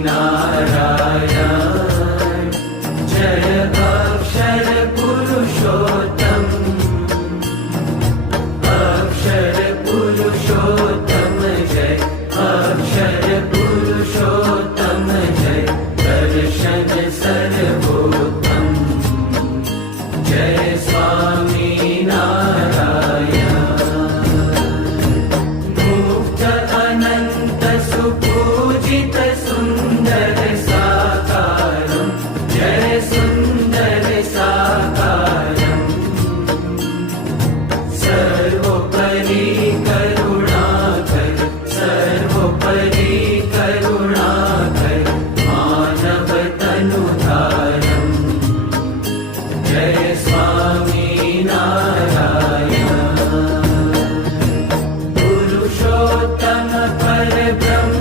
नारायण जय अक्षर पुरुषोत्तम जय अक्षर पुरुषोत्तम जय दर्शन सर्वोत्तम जय स्वामी नारायण मुक्त अनंत सुपूजित